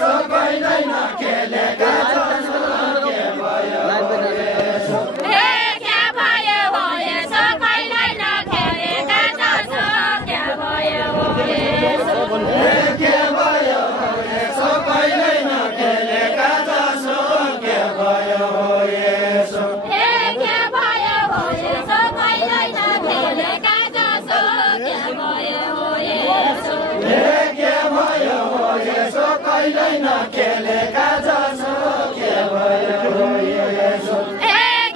यसो कहिले नखेलेका जसो के भयो यसो के भयो हो यसो कहिले नखेलेका जसो के भयो हो यसो के भयो यसो कहिले नखेलेका जसो के भयो यसो के भयो हो यसो कहिले नखेलेका जसो के भयो यसो के भयो यसो कहिले नखेलेका जसो के भयो यसो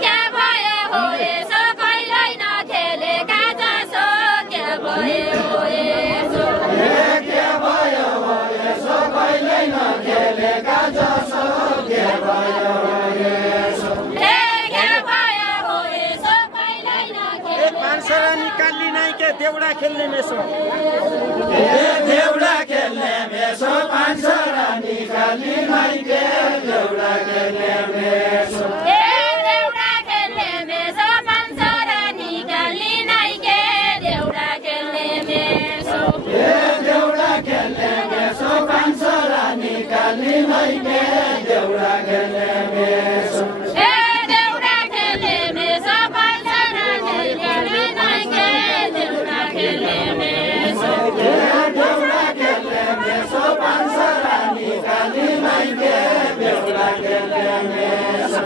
के भयो हो यसो कहिले नखेलेका जसो के भयो यसो के भयो यसो कहिले नखेलेका जसो के भयो यसो के भयो हो यसो कहिले नखेलेका पाँचरा निकाल्ने नै के देउडा खेल्ने मेसो देउडा खेल्ने मेसो पाँचरा निकाल्ने नै के देउडा खेल्ने मेसो देउडा खेल्ने मेसो पाँचरा निकाल्ने नै के देउडा खेल्ने मेसो देउडा खेल्ने मेसो पाँचरा निकाल्ने नै के देउडा खेल्ने मेसो देउडा खेल्ने मेसो पाँचरा निकाल्ने नै के देउडा खेल्ने मेसो देउडा खेल्ने मेसो पाँचरा निकाल्ने नै के देउडा खेल्ने मेसो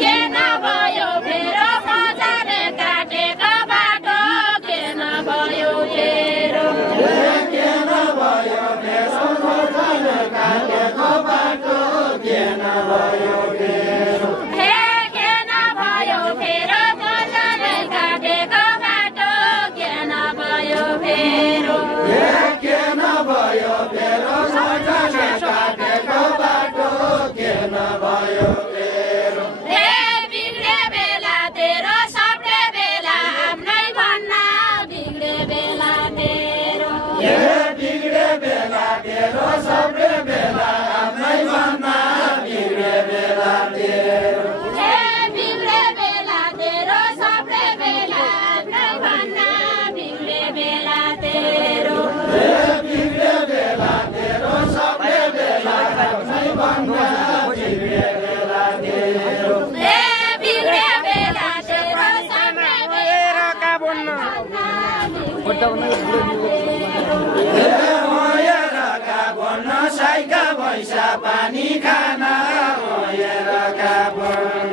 के नभयो फेरो मजाले काटेको बाटो के नभयो फेरो के नभयो मेसो मजाले काटेको बाटो के नभयो फेरो के नभयो फेरो मजाले काटेको बाटो के नभयो फेरो के नभयो फेरो मजाले काटेको बाटो के नभयो फेरो बिग्रे बेला तेरो सप्रे बेला आफ्नै भन्न बिग्रे बेला तेरो बिग्रे बेला तेरो सबै बेला आफ्नै भन्न बिग्रे बेला तेरो बिग्रे बेला तेरो सप्रे बेला आफ्नै भन्न बिग्रे बेला तेरो बिग्रे बेला तेरो सबै बेला आफ्नै भन्न बिग्रे बेला तेरो बिग्रे बेला तेरो सप्रे बेला का बोल्न मोएर का भन्न साइका भैसा पानी खाना मोएर का भन्न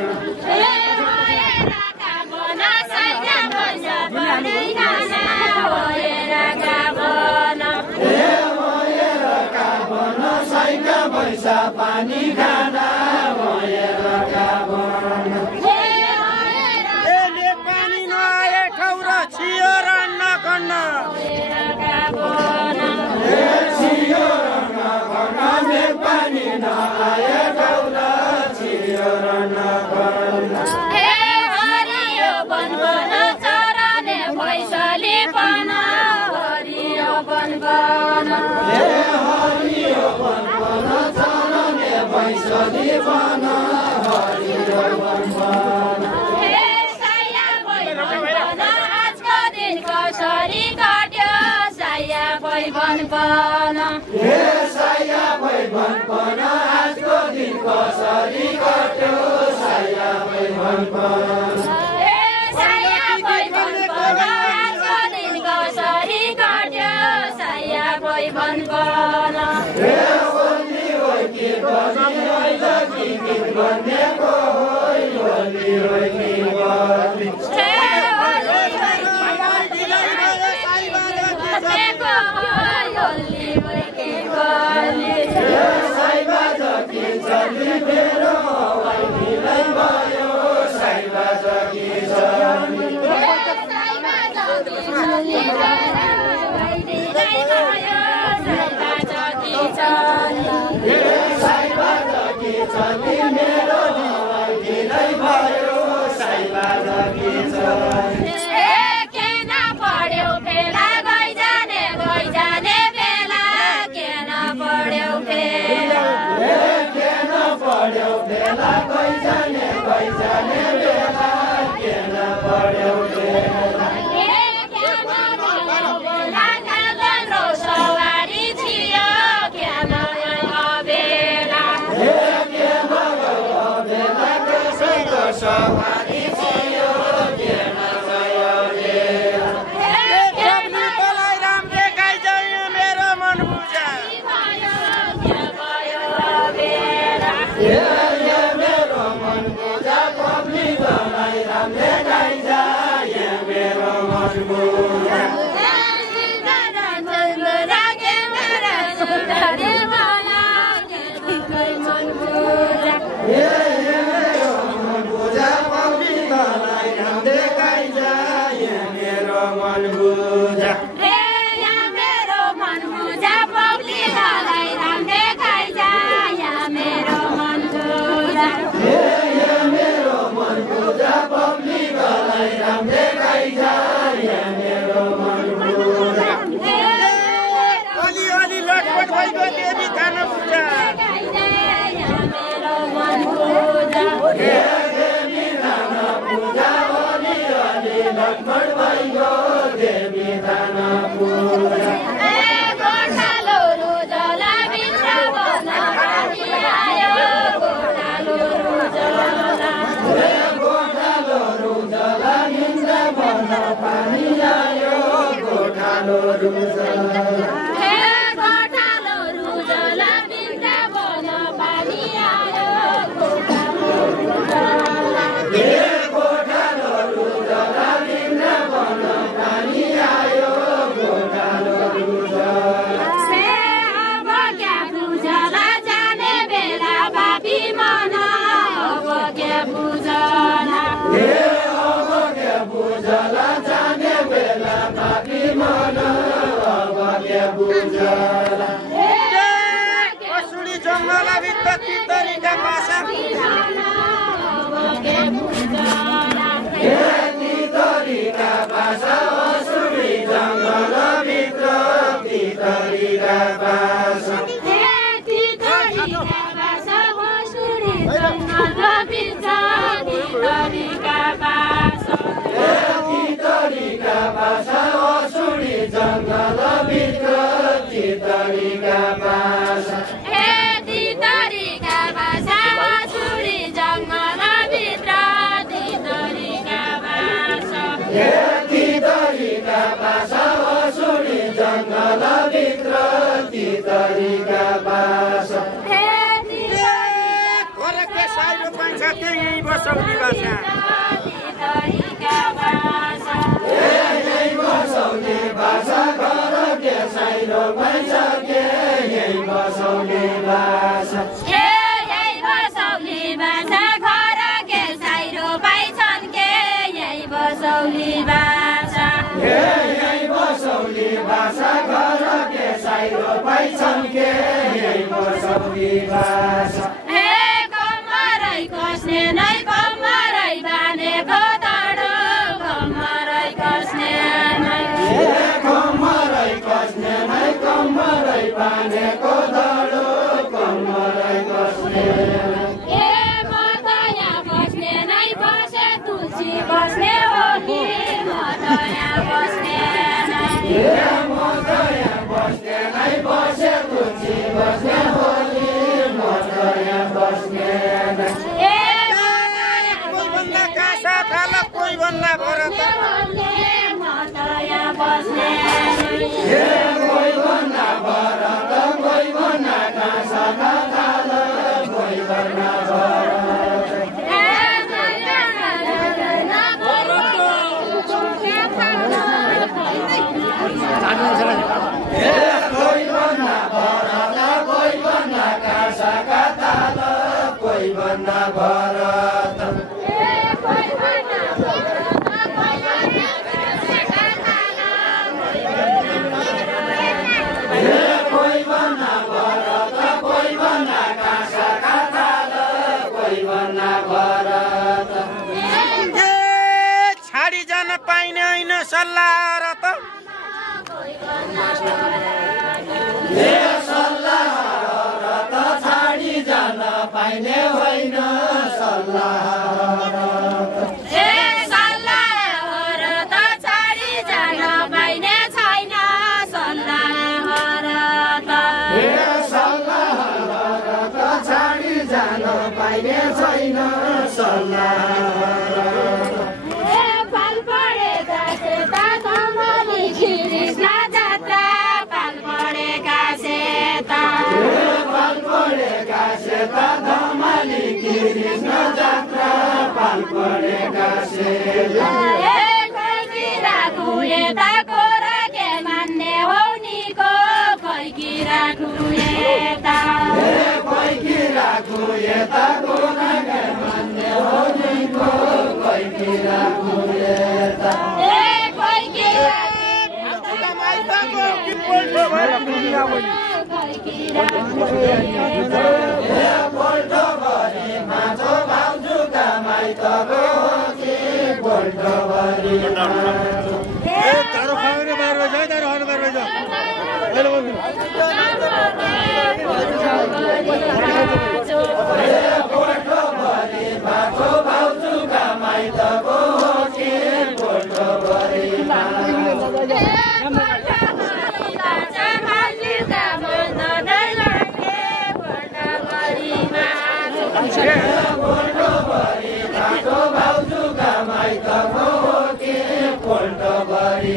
मोएर का भन्न साइका भैसा पानी खाना मोएर का भन्न एले पानी नआए ठाउँ र छियर नगर्न पानी नआए ठाउँ छियर नगर्न हरियो बनबन चराले भैसली बन हरियो बनबन हरियो बनबन चराले भैसली बन हरियो बनबन साया बनबन आजको दिन कसरी काट्यो साया बनबन साया बनबन आजको दिन कसरी कट्यो साया बनबन साया बनबन आजको दिन कसरी काट्यो साया बनबन होली होइ कि बली होइ कि गीत बनेको होइ होली होइ कि बली साइबा जकी चली मेरो वाइलीलाई भयो साइबा जकी चली साइबा जकी चली मेरो वाइलीलाई भयो साइबा जकी चली के न पढ्यौ फेला गइजाने बेला के न पढ्यौ फेला के न पढ्यौ फेला गइजाने बेला के न पढ्यौ फेला सवारी छियो के न मेरो मन बुझा पब्लिकलाई रामले गाइन्छ मेरो मन बुझा Bye. कृष्ण जात्रा पाल परेका सेल राखु यताको र के मान्ने हो निको खैकी राखु यता खैकी राखु यताको र के मान्ने हो निको खैकी राखु यता खैकी माइताको कि पोल्टो भएर खुसिया बनि पोल्टो भरि माछो भाउजूका माइतको कि पोल्टो भरि तारो खाएर बाहिर जाय तारो खाएर बाहिर जाय हेलो पोल्टो भरि माछो भाउजूका माइतको कि पोल्टो भरि पोल्टो भरि माछो भाउजूका माइतको कि पोल्टो भरि